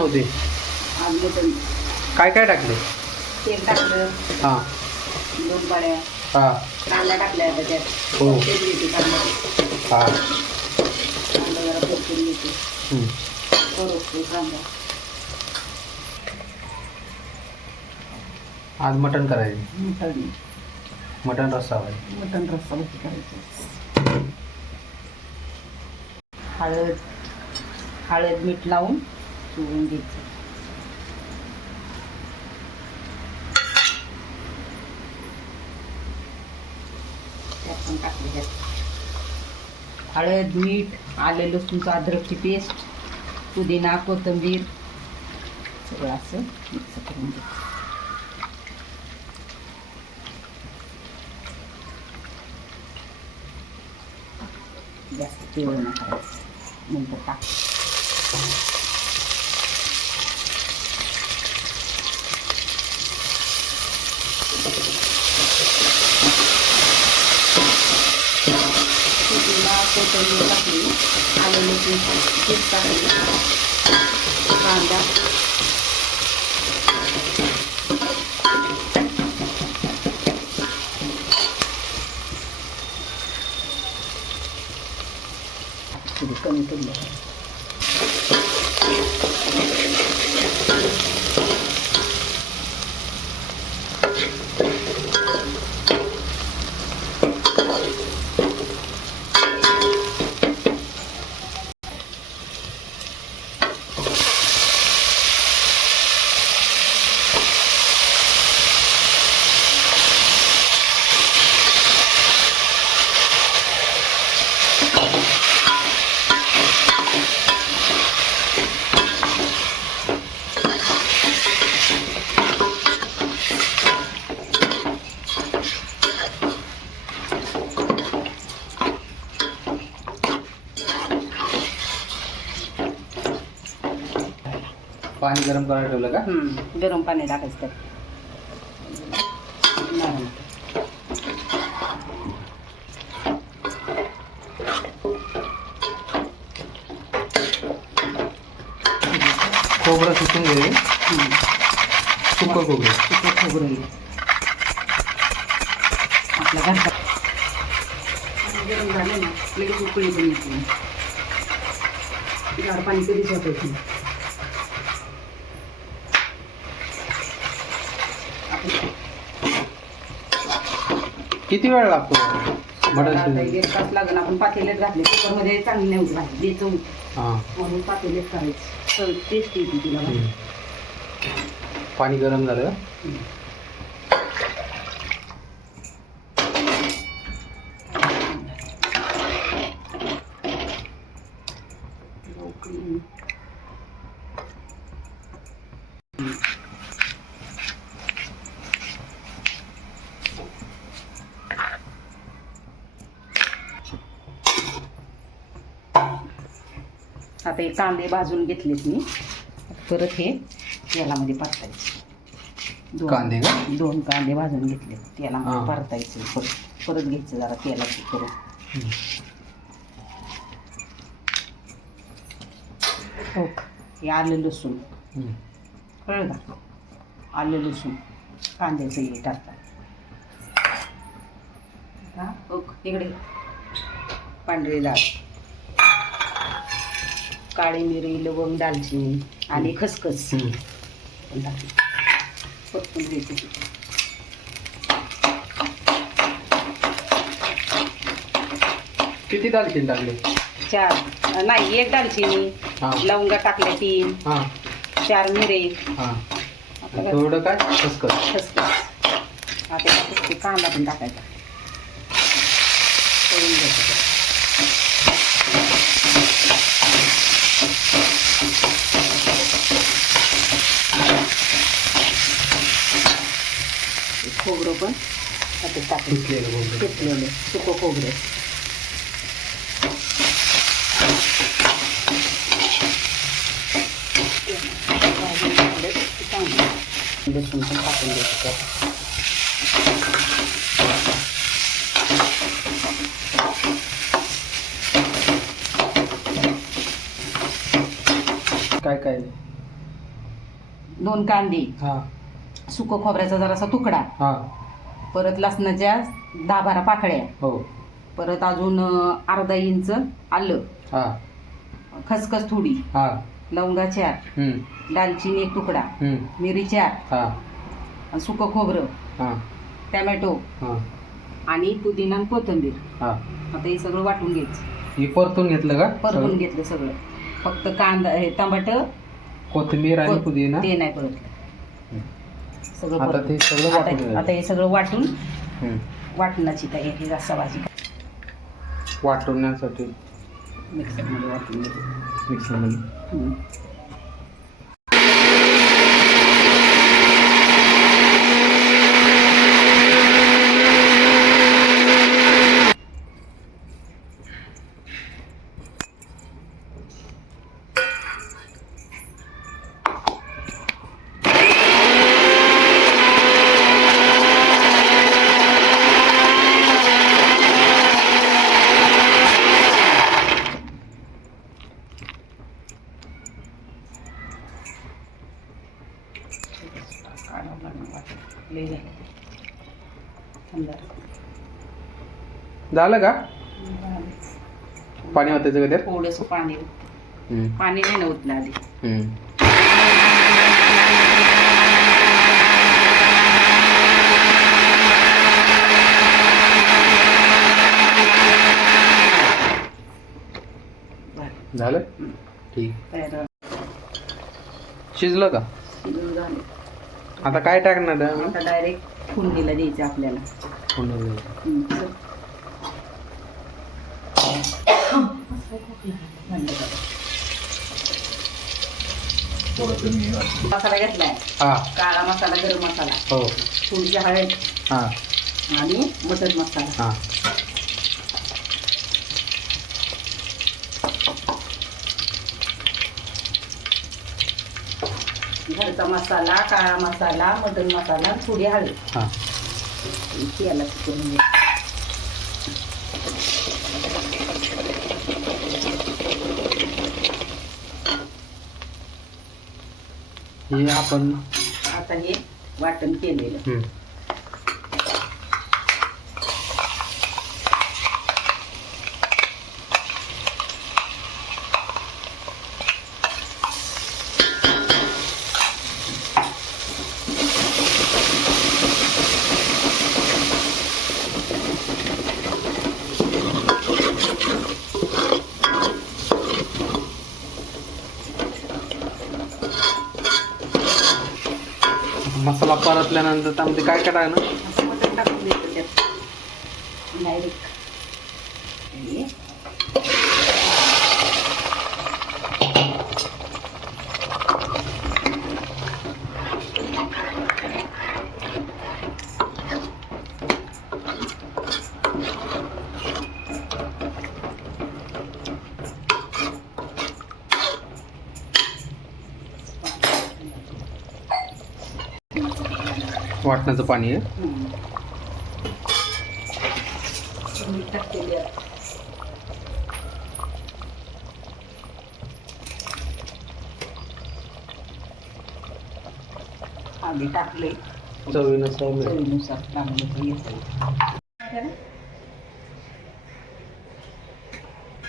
बनवते? आज मटण काय काय टाकले? तेल टाकलं, हां 2 पाड्या हां कांदा टाकल्या आता त्यात. हो. तेच घेते कांदा. हां कांदा जरा परतून घेते. परततो कांदा. आज मटण करायचे. मटण रस्सा आहे. मटण रस्सा भाजी करायची. हळद मीठ लावून शिजवून घ्यायचं. त्यात पण टाकले त्यात हळद मीठ आलं लसूणचं अद्रकची पेस्ट पुदिना कोथिंबीर सगळं असं मिक्स करून घ्यायचं. जास्त पिवळ नाही करायचं. नंतर टाक. पुदिना कोथिंबीर टाकली, आलं लसूण पेस्ट टाकली, कांदा थोडी कमी केली. पाणी गरम करायला ठेवलं का? गरम पाणी टाकायचं त्यात. नरम. खोबरं सुकून घे. सुकं खोबरं. सुकं खोबरं आपल्या घरचा. गरम झालं ना लगेच उकळी पण येते. गार पाणी कधीच वाटायचं. किती वेळ लागतो मटण शिजायला? 1 तास लागेल. आपण पातेल्यात घातले कुकरमध्ये चांगली नाही घातली बेचवून हां म्हणून पातेल्यात करायचं. टेस्ट येते तिला. पाणी गरम झालं. आता हे कांदे भाजून घेतलेत मी. परत हे तेलामध्ये परतायचे. कांदे का? 2 कांदे भाजून घेतले तेलामध्ये हां. परतायचे. परत घ्यायचं जरा तेलाची करून. हो हे आलं लसूण कळलं का? आलं लसूण कांद्याचं हे टाकतात. इकडे पांढरी डाळ, काळी मिरी, लवंग, दालचिनी आणि खसखस पण टाकली. परतून घ्यायची. किती दालचिनी टाकले? 4 नाही 1 दालचिनी, हां. लवंगा टाकल्या 3, हां 4 मिरे, हां. थोडं काय खसखस. खसखस. आता ते कांदा पण टाकायचा. करून घ्यायचं. खोबरं पण आता टाकून घेतलेलं सुकं खोबरं. लसूण पण टाकून द्यायचं त्यात. काय काय 2 कांदे, हा सुकं खोबऱ्याचा जरासा तुकडा, हा परत लसणाच्या 10-12 पाकळ्या, हो परत अजून अर्धा इंच आलं, हा खसखस थोडी, हा लवंगा 4, दालचिनी 1 तुकडा, मिरी 4, हा सुकं खोबरं, हा टॅमॅटो हा आणि पुदिना आणि कोथिंबीर. हा आता हे सगळं वाटून घ्यायचं. हे परतून घेतलं का? परतून घेतलं सगळं. फक्त कांदा हे टमाटर कोथिंबीर आणि पुदिना ते नाही परतलं. सगळं आता ते सगळं वाटून घ्यायचं. आता हे सगळं वाटून वाटणाची तयारी रस्सा भाजी वाटण्यासाठी मिक्सरमध्ये वाटून घ्यायचं. मिक्सरमध्ये झालं का? पाणी होतं का? थोडस पाणी नाही नव्हतं आधी. झालं ठीक. तयार शिजलं का? शिजून झाले. आता काय टाकणार आहे? आता डायरेक्ट फोडणीला द्यायचं आपल्याला. मसाला घेतलाय. हा काळा मसाला, गरम मसाला, हो थोडीशी हळद हा आणि मटन मसाला. हा घरचा मसाला, काळा मसाला, मटन मसाला, थोडी हळद. हा याला करून हे आपण आता हे वाटण केलेलं. मसाला परतल्यानंतर त्यामध्ये काय काय टाकणार? आता मटण टाकून द्यायचं त्यात डायरेक्ट. वाटण्याचं पाणी आहे. टाकलेली आधी टाकले चवीनुसार चवीनुसार.